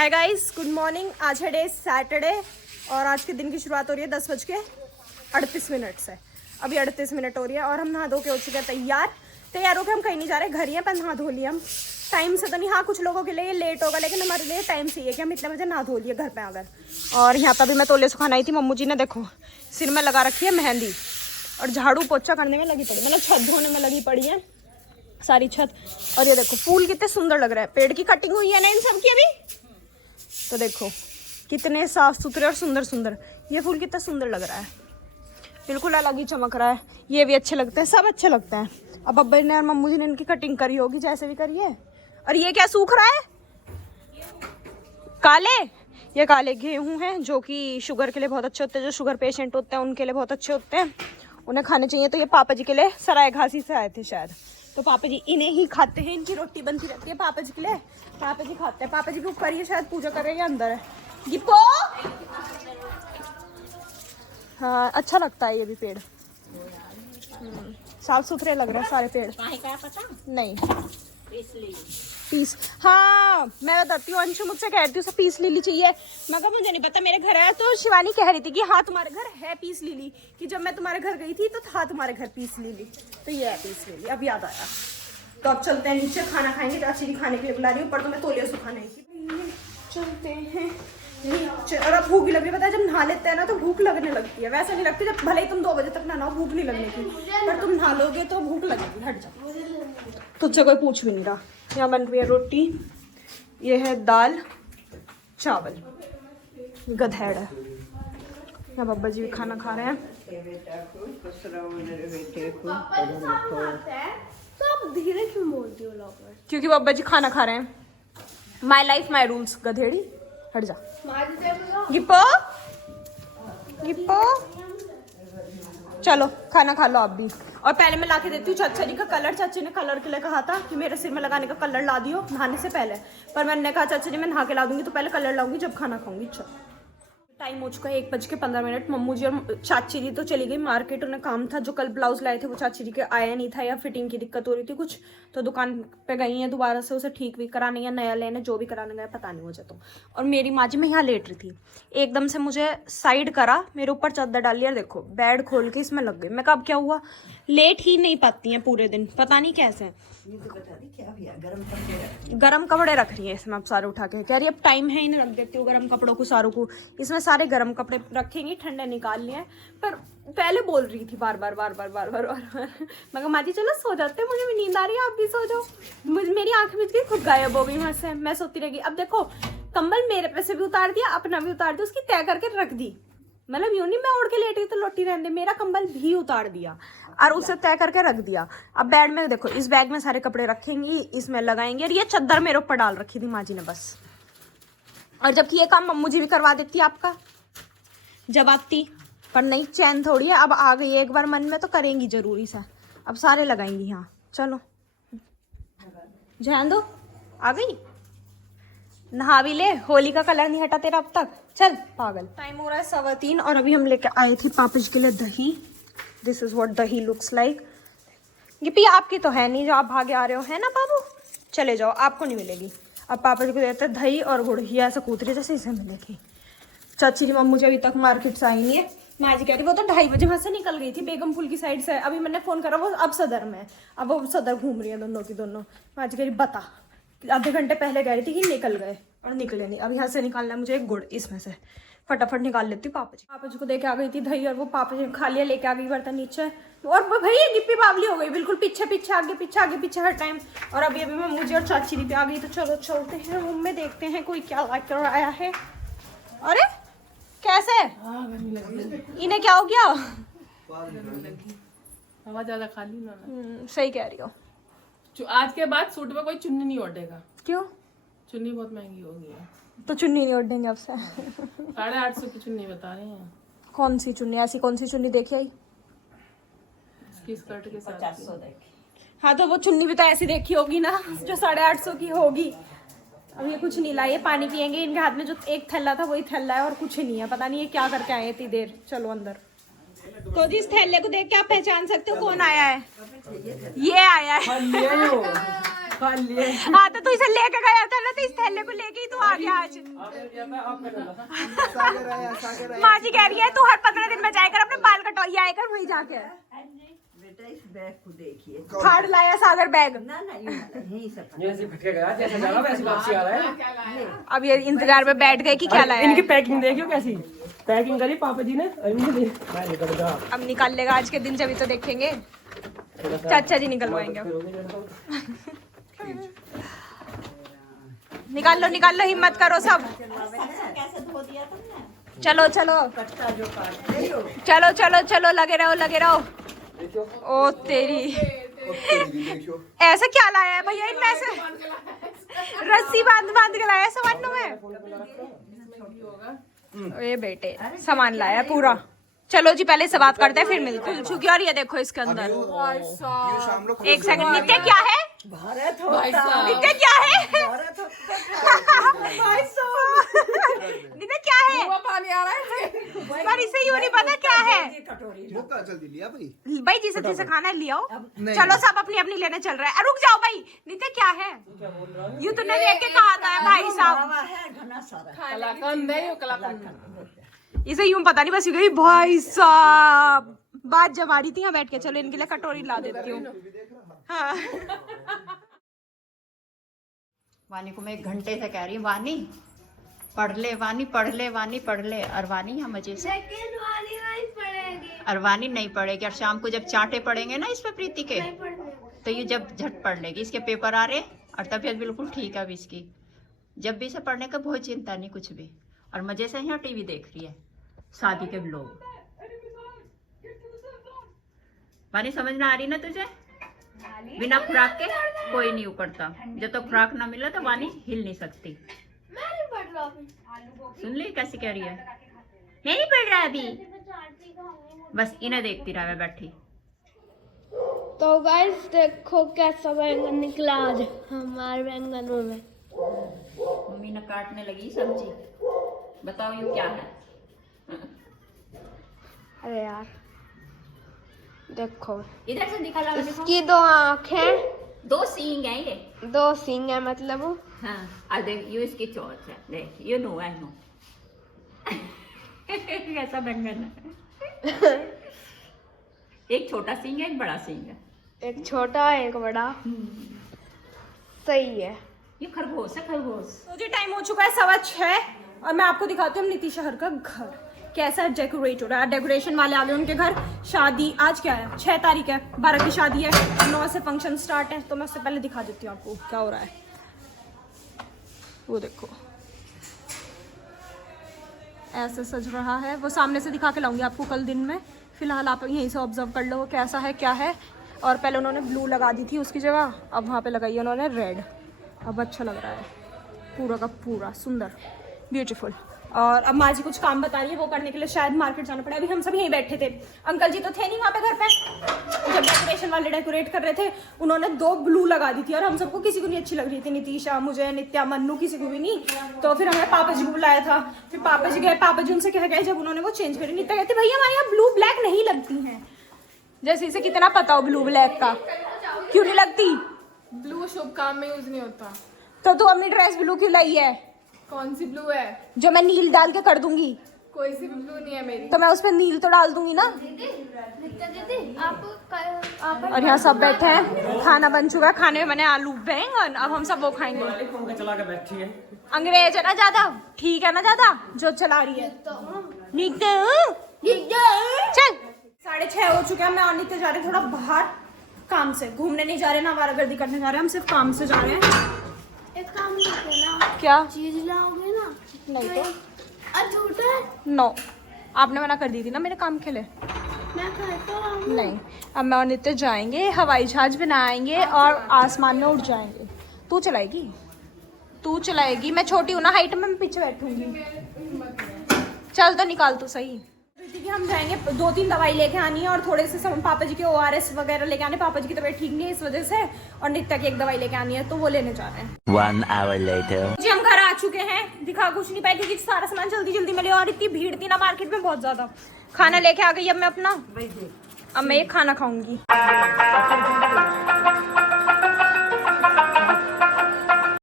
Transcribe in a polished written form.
Hi guys, good morning. आज है day Saturday और आज के दिन की शुरुआत हो रही है 10:38 से। अभी 38 मिनट हो रही है और हम नहा धो के हो चुके हैं तैयार होकर हम कहीं नहीं जा रहे, घर ही हैं, पर नहा धो लिए हम टाइम से तो नहीं। हाँ, कुछ लोगों के लिए लेट होगा लेकिन हमारे लिए टाइम से ही है कि हम इतने बजे नहा धो लिए घर पे आकर। और यहाँ पर भी मैं तौलिया सुखाना आई थी। मम्मू जी ने देखो सिर में लगा रखी है मेहंदी और झाड़ू पोछा करने में लगी पड़ी, मतलब छत धोने में लगी पड़ी है सारी छत। और ये देखो फूल कितने सुंदर लग रहे हैं, पेड़ की कटिंग हुई है ना इन सब की अभी, तो देखो कितने साफ सुथरे और सुंदर सुंदर। ये फूल कितना सुंदर लग रहा है, बिल्कुल अलग ही चमक रहा है। ये भी अच्छे लगते हैं, सब अच्छे लगते हैं। अब अब्बा ने और मम्मू जी ने इनकी कटिंग करी होगी, जैसे भी करी है। और ये क्या सूख रहा है? काले, ये काले गेहूं हैं जो कि शुगर के लिए बहुत अच्छे होते हैं। जो शुगर पेशेंट होते हैं उनके लिए बहुत अच्छे होते हैं, उन्हें खाने चाहिए। तो ये पापा जी के लिए सराय घासी से आए थे शायद, तो पापा जी इन्हें ही खाते हैं। इनकी रोटी बनती रहती है पापा जी के लिए, पापा जी खाते हैं। पापा जी के ऊपर ही शायद पूजा कर रहे हैं, अंदर है गिप्पो। हाँ, अच्छा लगता है ये भी पेड़, साफ सुथरे लग रहे हैं सारे पेड़। पता नहीं पीस, हाँ मैं बताती हूँ। अंशु मुझसे कह रही थी उसे पीस लिली चाहिए। मैं कहा मुझे नहीं पता, मेरे घर है। तो शिवानी कह रही थी कि हाँ तुम्हारे घर है पीस लिली, कि जब मैं तुम्हारे घर गई थी तो था तुम्हारे घर पीस लिली। तो ये है पीस लिली, अब याद आया। तो अब चलते हैं नीचे, खाना खाएंगे। चाची जी खाने के लिए बुला रही हूँ, ऊपर तो मैं तौलिया सुखाने की। चलते हैं नीचे। और अब भूख लग रही है, पता है जब नहा लेते हैं ना तो भूख लगने लगती है। वैसे नहीं लगती, जब भले ही तुम 2 बजे तक नहाओ भूख नहीं लगने की, पर तुम नहा लोगे तो भूख लगेगी। हट जाओ, तुझसे कोई पूछ भी नहीं रहा। यहाँ बन रही है रोटी, ये है दाल चावल, गधेड़ है। यहाँ बाबा जी भी खाना खा रहे हैं। सब धीरे क्यों बोलती हो लोग? क्योंकि बाबा जी खाना खा रहे हैं। माई लाइफ माई रूल्स, गधेड़ी हट जा। गिप्पो गिप्पो, चलो खाना खा लो आप भी। और पहले मैं ला के देती हूँ चाचा जी का कलर। चाची ने कलर के लिए कहा था कि मेरे सिर में लगाने का कलर ला दियो नहाने से पहले, पर मैंने कहा चाचा जी मैं नहा के ला दूंगी, तो पहले कलर लाऊंगी जब खाना खाऊंगी। चलो टाइम हो चुका है 1:15। मम्मू जी और चाची जी तो चली गई मार्केट, उन्हें काम था। जो कल ब्लाउज लाए थे वो चाची जी के आया नहीं था, या फिटिंग की दिक्कत हो रही थी कुछ, तो दुकान पे गई हैं दोबारा से उसे ठीक भी कराने या नया लेने, जो भी कराने गए पता नहीं मुझे। तो और मेरी माँ जी मैं यहाँ लेट रही थी, एकदम से मुझे साइड करा, मेरे ऊपर चादर डाल लिया। देखो बेड खोल के इसमें लग गई। मैं कब क्या हुआ, लेट ही नहीं पाती हैं पूरे दिन, पता नहीं कैसे। गरम कपड़े रख रही है इसमें अब सारे उठा के, कह रही अब टाइम है इन्हें रख देती हूँ गरम कपड़ों को सारों को। इसमें सारे गरम कपड़े रखेंगे, ठंडे निकाल लिए। पर पहले बोल रही थी बार बार मगर माँ जी चलो सो जाते, मुझे भी नींद आ रही है, आप भी सो जाओ। मेरी आंख मिच गई, खुद गायब हो गई वहां से, मैं सोती रह गई। अब देखो कंबल मेरे पे से भी उतार दिया, अपना भी उतार दिया, उसकी तय करके रख दी। मतलब यूं नहीं मैं ओढ़ के लेट गई तो लोटी रहने दे, मेरा कंबल भी उतार दिया और उसे तय करके रख दिया। अब बेड में देखो इस बैग में सारे कपड़े रखेंगी, इसमें लगाएंगे। और ये चादर मेरे ऊपर डाल रखी थी माँ जी ने बस। और जबकि ये काम मम्मू जी भी करवा देती आपका जब आती, पर नहीं, चैन थोड़ी है। अब आ गई एक बार मन में तो करेंगी जरूरी सा, अब सारे लगाएंगी। यहाँ चलो ध्यान दो, आ गई नहा भी ले। होली का कलर नहीं हटा तेरा अब तक, चल पागल। टाइम हो रहा है 3:15 और अभी हम लेके आए थे पापा जी के लिए दही। दिस इज व्हाट दही लुक्स लाइक। गिप्पी आपकी तो है नहीं जो आप भागे आ रहे हो, है ना बाबू? चले जाओ, आपको नहीं मिलेगी। अब पापा जी को देते हैं दही और गुड़, ये ऐसा कूद रही जैसे इसे मिलेगी। चाची जी मम्मू जी अभी तक मार्केट से आई नहीं है। माँ जी कह रही वो तो 2:30 बजे वहाँ से निकल गई थी बेगम पुल की साइड से। अभी मैंने फोन करा, वो अब सदर में है, अब वो सदर घूम रही है दोनों की दोनों। माँ जी कह रही बता, आधे घंटे पहले कह रही थी कि निकल गए और निकले नहीं। अब यहाँ से निकालना है मुझे एक गुड़, इसमें से फटाफट निकाल लेती हूँ। पापा जी को देके आ गई थी दही और वो पापा जी खा लिया, लेके आ गई बर्तन नीचे। और भैया गिप्पी बावली हो गई बिल्कुल, पीछे पीछे आगे पीछे हर टाइम। और अभी मैं मुझे और चाची भी आ गई, तो चलो चलते हैं रूम में, देखते हैं कोई क्या लाइक कर आया है। अरे कैसे इन्हें क्या हो गया? हवा ज्यादा खाली ना। सही कह रही हो। आज के बाद सूट में कोई चुन्नी नहीं ओढ़ेगा। क्यों? चुन्नी बहुत महंगी हो गई है, तो चुन्नी नहीं ओढ़ेंगे अब से। 850 की चुन्नी बता रहे हैं। कौन सी चुन्नी? ऐसी कौन सी चुन्नी देखी आई? इसकी स्कर्ट के साथ 500 देखी। हाँ तो वो चुन्नी भी तो ऐसी देखी होगी ना जो 850 की होगी। अब ये कुछ नहीं लाए, पानी पियेंगे। इनके हाथ में जो एक थैला था वही थैला है और कुछ नहीं है। पता नहीं ये क्या करके आए इतनी देर। चलो अंदर। तो जिस थैले को देख के आप पहचान सकते हो कौन आया है? ये आया है। हाँ तो तू इसे लेके गया था ना, तो इस थैले को लेके ही तू आ गया आज। माँ जी कह रही है तू हर 15 दिन में जाएगा अपने बाल कटवाई आएगा वहीं जाके। बेटा इस बैग को देखिए, फाड़ लाया सागर बैग। ना यही सब जैसे भटके गया, जैसे जाना वैसे वापसी आ रहा है। अब ये इंतजार में बैठ गए कि क्या लाया इनकी है। पैकिंग देखियो कैसी पैकिंग करी पापा जी ने। मैं निकल गया। अब निकाल लेगा आज के दिन, जब तो देखेंगे। चाचा जी निकलवाएंगे। निकाल लो हिम्मत करो सब। कैसे धो दिया तुमने? चलो चलो कट्टा जो काट रही हो। चलो लगे रहो। ओ तेरी, ऐसा क्या लाया है भैया इनमें से? रस्सी बांध के लाया है सामान में। ये बेटे सामान लाया पूरा। चलो जी पहले से बात करते हैं फिर मिलते हैं। चुकी और ये देखो इसके अंदर। एक सेकंड, नित्य क्या है? भारत होता, नित्य क्या है? भारत होता। नित्य क्या है? पानी आ रहा है। पर इसे यूं नहीं पता क्या है। मुक्का जल्दी लिया भाई। भाई जिसे खाना है लियाओ। चलो सब अपनी लेने चल रहा है। रुक जाओ भाई, नित्य क्या है? यूं तूने देख के कहा था भाई साहब। हवा है घना सारा। कलाकंद है, कलाकंद। इसे यूं पता नहीं, बस यूं गई भाई साहब। बात जमा रही थी यहाँ बैठ के। चलो इनके लिए कटोरी ला देती हूँ। हाँ। वानी को मैं 1 घंटे से कह रही हूँ, वानी पढ़ ले, वानी पढ़ ले, वानी पढ़ ले। और वानी यहाँ मजे से और वानी नहीं पढ़ेगी। और शाम को जब चांटे पड़ेंगे ना इस पे प्रीति के, तो ये जब झट पढ़ लेगी। इसके पेपर आ रहे और तबीयत बिल्कुल ठीक है अब इसकी। जब भी इसे पढ़ने का बहुत चिंता नहीं कुछ भी। और मजे से यहाँ टीवी देख रही है, शादी के ब्लॉग। वानी समझ ना आ रही ना तुझे? बिना खुराक के कोई नहीं उकड़ता। जब तक खुराक ना मिले तो वानी हिल नहीं सकती। सुन ली कैसी कह रही है? नहीं पढ़ रहा अभी, बस इन्हें देखती रहा बैठी। तो गाइस देखो कैसा बैंगन निकला आज हमारे बैंगनों में। मम्मी ने काटने लगी सब्जी। बताओ ये क्या है? अरे यार देखो, इधर से दिखा ला। इसकी 2 आँखें, 2 सींग है ये। 2 सींग है मतलब। हाँ, और देख ये इसकी चोंच है। देख यू नो आई नो। कैसा बैंगन है? एक छोटा सींग है, एक बड़ा सींग है। एक छोटा एक बड़ा। सही है। ये खरगोश है, खरगोश। तो जी टाइम हो चुका है 6:15 और मैं आपको दिखाती हूँ नीतीश शहर का घर कैसा डेकोरेट हो रहा है। डेकोरेशन वाले आ गए उनके घर। शादी आज क्या है? 6 तारीख है, 12 की शादी है, 9 से फंक्शन स्टार्ट है। तो मैं उससे पहले दिखा देती हूँ आपको क्या हो रहा है। वो देखो ऐसे सज रहा है। वो सामने से दिखा के लाऊंगी आपको कल दिन में। फिलहाल आप यहीं से ऑब्जर्व कर लो कैसा है क्या है। और पहले उन्होंने ब्लू लगा दी थी उसकी जगह, अब वहाँ पे लगाई है उन्होंने रेड। अब अच्छा लग रहा है पूरा का पूरा सुंदर ब्यूटीफुल। और अब माँ जी कुछ काम बता रही है, वो करने के लिए शायद मार्केट जाना पड़ा। अभी हम सब यहीं बैठे थे, अंकल जी तो थे नहीं वहाँ पे घर पे। जब डेकोरेशन वाले डेकोरेट कर रहे थे उन्होंने 2 ब्लू लगा दी थी और हम सबको किसी को नहीं अच्छी लग रही थी। नितीशा, मुझे, नित्या, मन्नू, किसी को भी नहीं। तो फिर हमने पापा जी को बुलाया था। फिर पापा जी गए, पापा जी उनसे कह गए जब उन्होंने वो चेंज करी। नित्या कहती भैया हमारे यहाँ ब्लू ब्लैक नहीं लगती हैं। जैसे इसे कितना पता हो ब्लू ब्लैक का, क्यों नहीं लगती? ब्लू शुभ काम में यूज नहीं होता। तो तू अपनी ड्रेस ब्लू क्यों लाई है? कौन सी ब्लू है? जो मैं नील डाल के कर दूंगी। कोई सी ब्लू नहीं है मेरी। तो मैं उस पर नील तो डाल दूंगी ना। और यहाँ सब बैठे हैं, खाना बन चुका है। खाने में मैंने आलू बैंगन, अब हम सब वो खाएंगे। चला के बैठी है। अंग्रेज है ना ज्यादा, ठीक है ना ज्यादा जो चला रही है। चल 6:30 हो चुके हैं। मैं और नित्य जा रहे थोड़ा बाहर काम से। घूमने नहीं जा रहे ना आवारा गर्दी करने जा रहे हैं, हम सिर्फ काम से जा रहे हैं। एक काम करते ना, क्या चीज लाओगे ना? नहीं तो झूठा है। नो, आपने मना कर दी थी ना मेरे काम के लिए। मैं कहता हूँ नहीं, अब मैं और नित्य जाएंगे, हवाई जहाज बनाएंगे और आसमान में उड़ जाएंगे। तू चलाएगी? तू चलाएगी? मैं छोटी हूँ ना हाइट में, मैं पीछे बैठूंगी। चल तो निकाल तो सही। कि हम जाएंगे, 2-3 दवाई लेके आनी है और थोड़े से पापा जी के ORS वगैरह लेके आने। पापा जी की तबीयत ठीक नहीं है इस वजह से, और नित्या की एक दवाई लेके आनी है तो वो लेने जा रहे हैं। 1 hour later. जी हम घर आ चुके हैं। दिखा कुछ नहीं पाए क्योंकि सारा सामान जल्दी जल्दी मिले और इतनी भीड़ थी ना मार्केट में बहुत ज्यादा। खाना लेके आ गई अब मैं अपना। अब मैं ये खाना खाऊंगी।